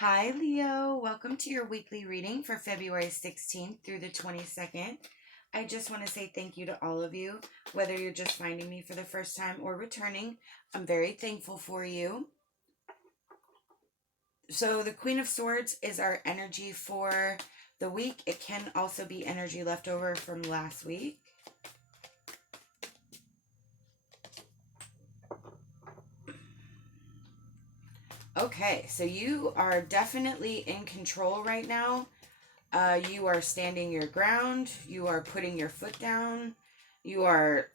Hi, Leo. Welcome to your weekly reading for February 16th through the 22nd. I just want to say thank you to all of you, whether you're just finding me for the first time or returning. I'm very thankful for you. So, the Queen of Swords is our energy for the week. It can also be energy left over from last week. Okay, so you are definitely in control right now. You are standing your ground. You are putting your foot down. You are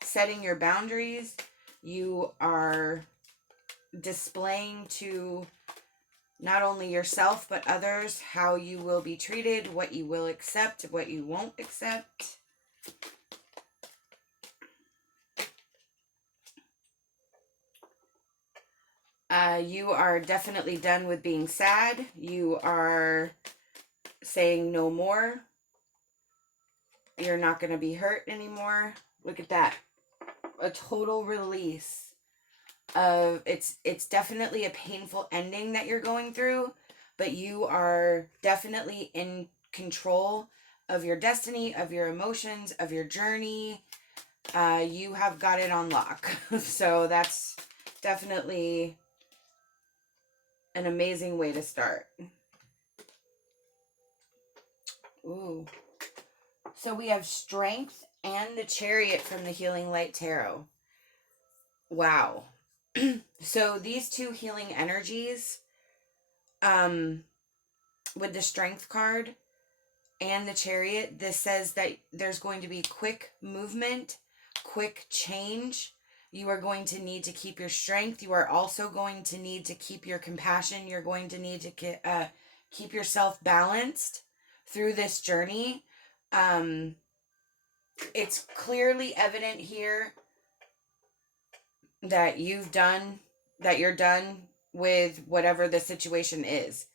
setting your boundaries. You are displaying to not only yourself but others how you will be treated, what you will accept, what you won't accept. You are definitely done with being sad. You are saying no more. You're not going to be hurt anymore. Look at that. A total release of it's definitely a painful ending that you're going through, but you are definitely in control of your destiny, of your emotions, of your journey. You have got it on lock. So that's definitely an amazing way to start. Ooh. So we have Strength and the Chariot from the Healing Light Tarot. Wow. So these two healing energies, with the Strength card and the Chariot, this says that there's going to be quick movement, quick change. You are going to need to keep your strength. You are also going to need to keep your compassion. You're going to need to keep yourself balanced through this journey. It's clearly evident here that you're done with whatever the situation is.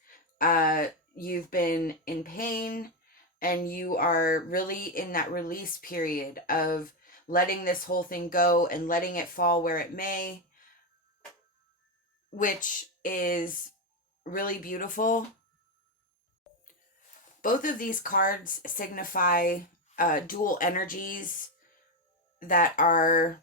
You've been in pain and you are really in that release period of letting this whole thing go and letting it fall where it may, which is really beautiful. Both of these cards signify dual energies that are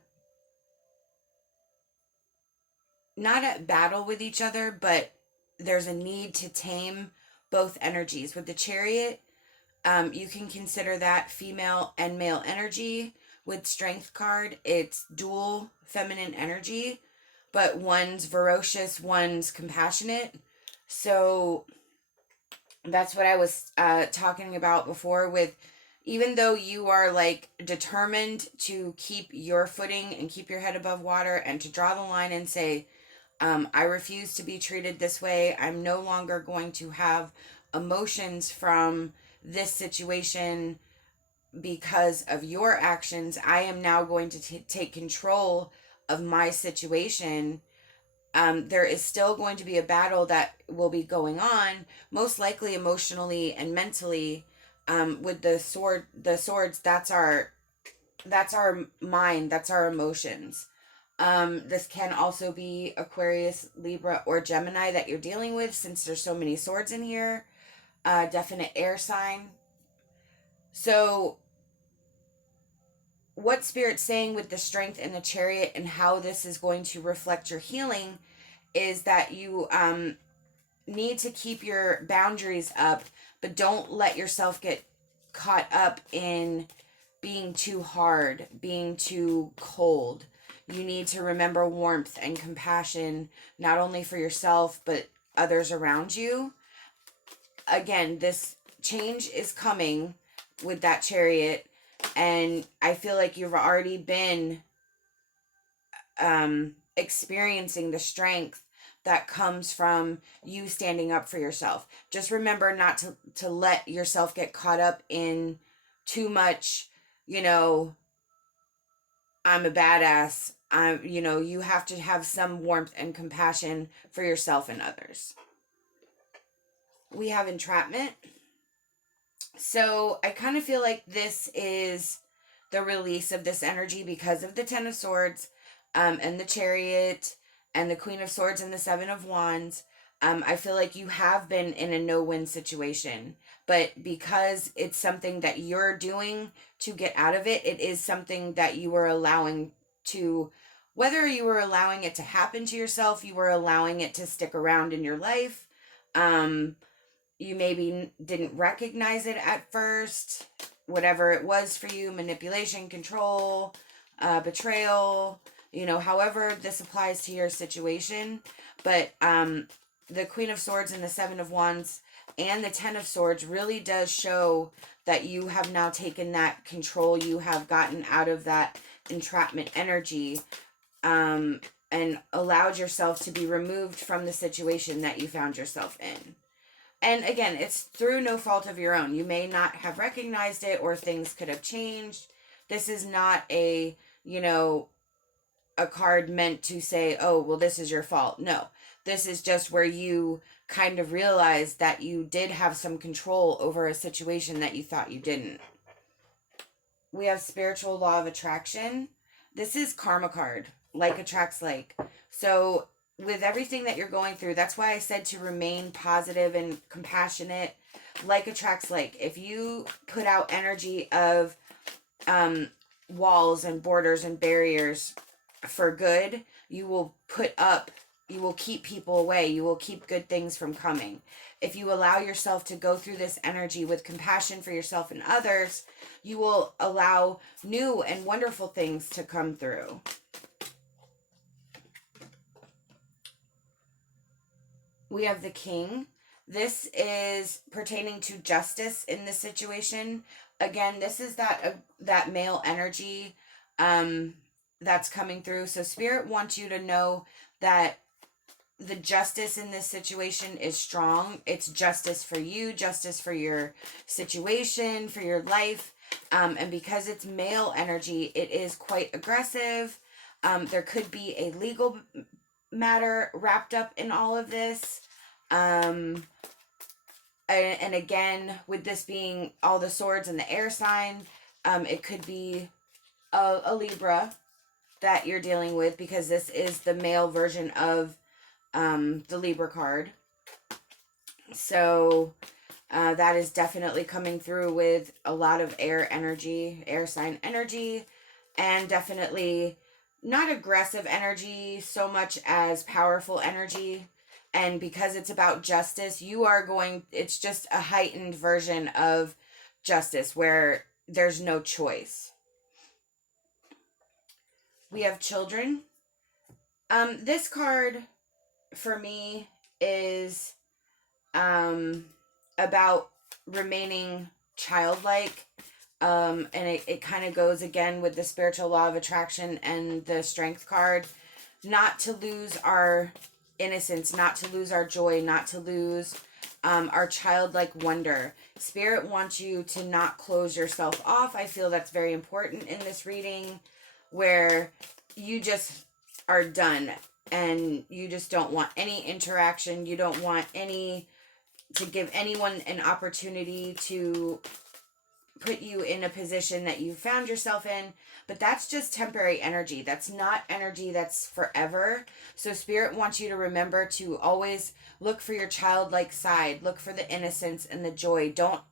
not at battle with each other, but there's a need to tame both energies. With the Chariot, you can consider that female and male energy. With Strength card, it's dual feminine energy, but one's ferocious, one's compassionate. So that's what I was talking about before with, even though you are like determined to keep your footing and keep your head above water and to draw the line and say, I refuse to be treated this way. I'm no longer going to have emotions from this situation because of your actions. I am now going to take control of my situation. There is still going to be a battle that will be going on, most likely emotionally and mentally. With the swords, that's our mind, that's our emotions. This can also be Aquarius, Libra, or Gemini that you're dealing with, since there's so many swords in here. Definite air sign. So what Spirit's saying with the Strength and the Chariot and how this is going to reflect your healing is that you need to keep your boundaries up, but don't let yourself get caught up in being too hard, being too cold. You need to remember warmth and compassion, not only for yourself, but others around you. Again, this change is coming with that Chariot, and I feel like you've already been experiencing the strength that comes from you standing up for yourself. Just remember not to let yourself get caught up in too much, I'm a badass. You have to have some warmth and compassion for yourself and others. We have Entrapment. So I kind of feel like this is the release of this energy because of the Ten of Swords, and the Chariot, and the Queen of Swords and the Seven of Wands. I feel like you have been in a no-win situation, but because it's something that you're doing to get out of it, it is something that you were allowing to, whether you were allowing it to happen to yourself, you were allowing it to stick around in your life. Um, you maybe didn't recognize it at first, whatever it was for you, manipulation, control, betrayal, however this applies to your situation. But the Queen of Swords and the Seven of Wands and the Ten of Swords really does show that you have now taken that control. You have gotten out of that entrapment energy, and allowed yourself to be removed from the situation that you found yourself in. And again, it's through no fault of your own. You may not have recognized it, or things could have changed. This is not a card meant to say, oh, well, this is your fault. No, this is just where you kind of realize that you did have some control over a situation that you thought you didn't. We have spiritual law of attraction. This is karma card. Like attracts like. So with everything that you're going through, that's why I said to remain positive and compassionate. Like attracts like. If you put out energy of walls and borders and barriers for good, you will keep people away. You will keep good things from coming. If you allow yourself to go through this energy with compassion for yourself and others, you will allow new and wonderful things to come through. We have the King. This is pertaining to justice in this situation. Again, this is that male energy that's coming through. So Spirit wants you to know that the justice in this situation is strong. It's justice for you, justice for your situation, for your life. And because it's male energy, it is quite aggressive. There could be a legal matter wrapped up in all of this. And again, with this being all the swords and the air sign, it could be a Libra that you're dealing with, because this is the male version of the Libra card. So that is definitely coming through with a lot of air energy, air sign energy, and definitely not aggressive energy so much as powerful energy. And because it's about justice, it's just a heightened version of justice where there's no choice. We have children. This card for me is about remaining childlike. And it kind of goes again with the spiritual law of attraction and the strength card. Not to lose our innocence, not to lose our joy, not to lose our childlike wonder. Spirit wants you to not close yourself off. I feel that's very important in this reading, where you just are done and you just don't want any interaction. You don't want to give anyone an opportunity to put you in a position that you found yourself in. But that's just temporary energy. That's not energy that's forever. So Spirit wants you to remember to always look for your childlike side. Look for the innocence and the joy. Don't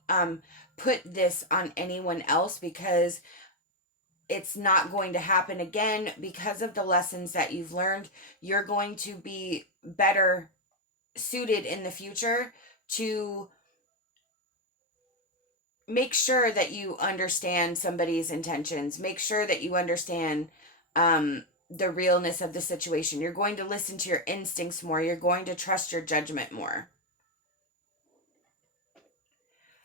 put this on anyone else, because it's not going to happen again. Because of the lessons that you've learned, you're going to be better suited in the future to make sure that you understand somebody's intentions. Make sure that you understand the realness of the situation. You're going to listen to your instincts more. You're going to trust your judgment more.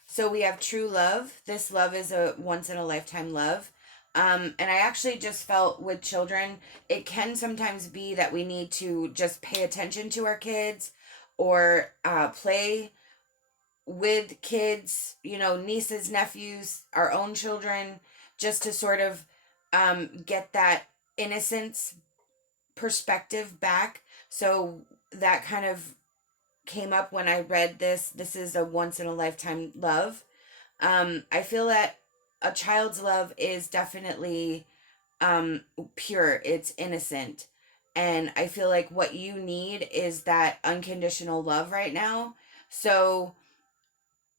So we have true love. This love is a once-in-a-lifetime love. And I actually just felt with children, it can sometimes be that we need to just pay attention to our kids, or play with kids, nieces, nephews, our own children, just to sort of get that innocence perspective back. So that kind of came up when I read this. This is a once-in-a-lifetime love. I feel that a child's love is definitely pure. It's innocent. And I feel like what you need is that unconditional love right now. So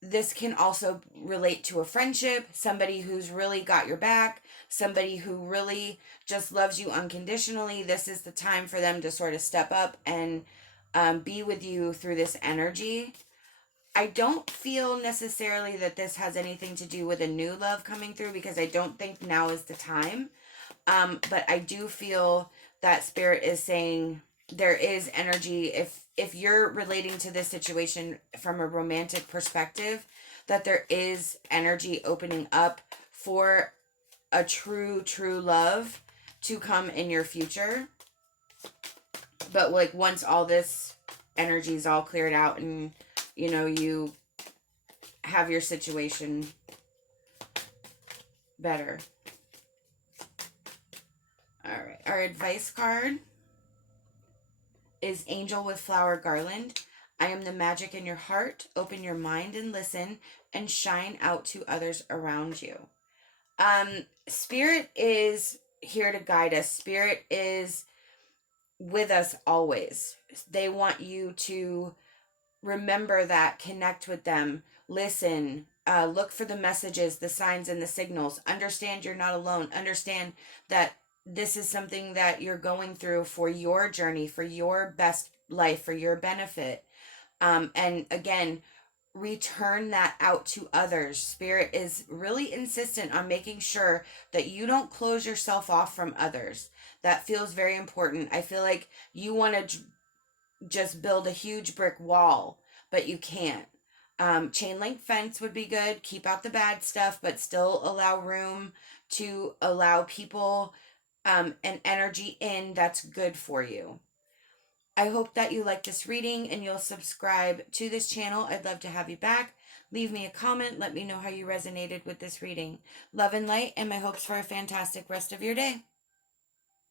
this can also relate to a friendship, somebody who's really got your back, somebody who really just loves you unconditionally. This is the time for them to sort of step up and be with you through this energy. I don't feel necessarily that this has anything to do with a new love coming through, because I don't think now is the time. But I do feel that Spirit is saying there is energy, if you're relating to this situation from a romantic perspective, that there is energy opening up for a true love to come in your future. But like once all this energy is all cleared out and you have your situation better. All right, our advice card is Angel with Flower Garland. I am the magic in your heart. Open your mind and listen and shine out to others around you. Spirit is here to guide us. Spirit is with us always. They want you to remember that, connect with them, listen, look for the messages, the signs, and the signals. Understand you're not alone. Understand that this is something that you're going through for your journey, for your best life, for your benefit. And again, return that out to others. Spirit is really insistent on making sure that you don't close yourself off from others. That feels very important. I feel like you want to just build a huge brick wall, but you can't. Chain link fence would be good. Keep out the bad stuff, but still allow room to allow people and energy in that's good for you. I hope that you like this reading and you'll subscribe to this channel. I'd love to have you back. Leave me a comment. Let me know how you resonated with this reading. Love and light, and my hopes for a fantastic rest of your day.